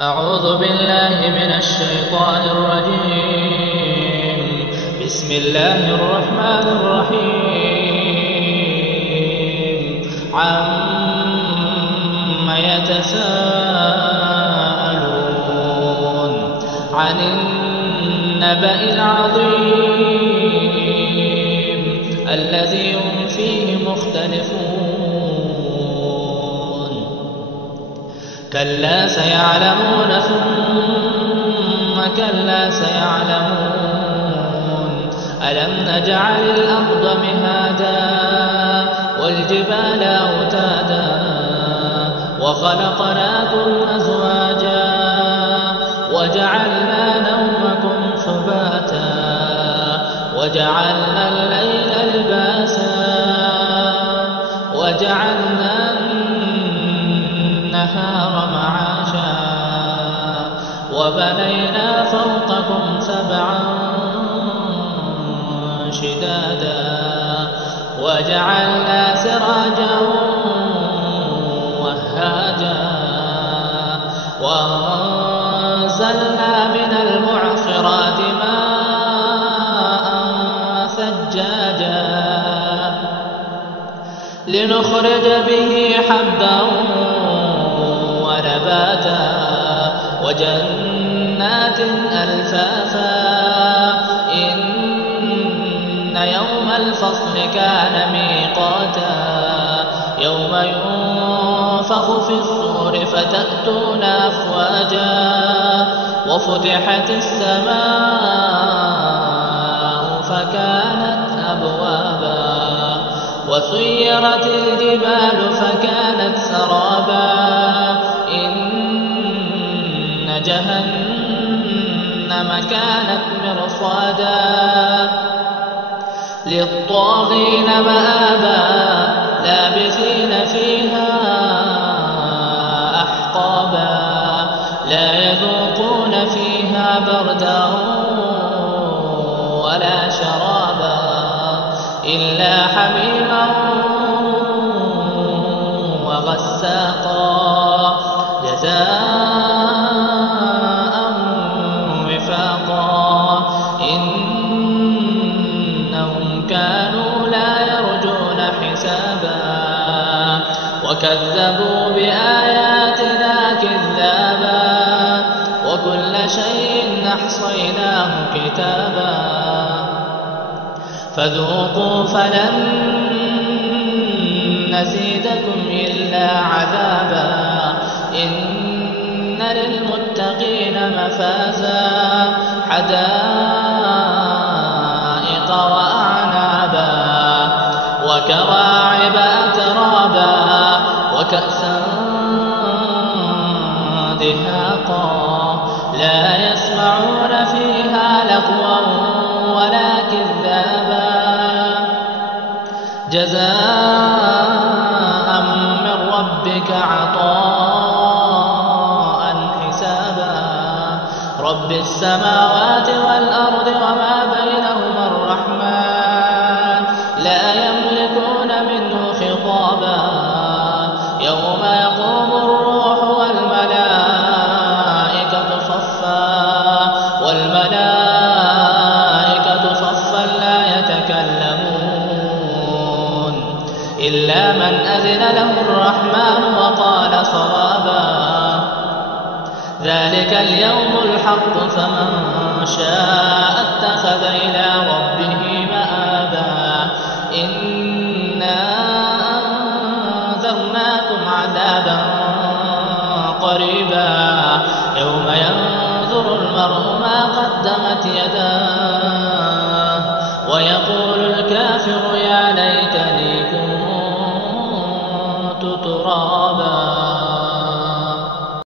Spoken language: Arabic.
أعوذ بالله من الشيطان الرجيم. بسم الله الرحمن الرحيم. عم يتساءلون عن النبأ العظيم الذي هم فيه مختلفون. كلا سيعلمون ثم كلا سيعلمون. ألم نجعل الأرض مهادا والجبال أوتادا وخلقناكم أزواجا وجعلنا نومكم سباتا وجعلنا الليل لباسا وجعلنا النهار معاشا وبنينا فوقكم سبعا شدادا وجعلنا سراجا وهاجا وأنزلنا من المعصرات ماء ثجاجا لنخرج به حبا ونباتا وجنات ألفافا. إن يوم الفصل كان ميقاتا يوم ينفخ في الصور فتأتون أفواجا وفتحت السماء فكانت أبوابا وسيرت الجبال فكانت سرابا. إن جهنم كانت مرصادا للطاغين مآبا لابثين فيها أحقابا لا يذوقون فيها بردا ولا شرابا إلا حميما وغساقا جزاء وفاقا. إنهم كانوا لا يرجون حسابا وكذبوا بآياتنا كذابا وكل شيء أحصيناه كتابا فذوقوا فلن نزيدكم إلا عذابا. إن للمتقين مفازا حدائق وأعنابا وكواعب أترابا وكأسا دهاقا لا يسمعون فيها لغوا ولا كذابا جزاء من ربك عطاء حسابا. رب السماوات والأرض وما بينهما الرحمن لا يملكون منه خطابا. يوم يقوم الروح والملائكة صفا لا يتكلمون إلا من أذن له الرحمن وقال صوابا. ذلك اليوم الحق فمن شاء اتخذ إلى ربه مآبا. إنا أنذرناكم عذابا قريبا يوم ينظر المرء ما قدمت يداه ويقول الكافر يا ليتني كنت ترابا.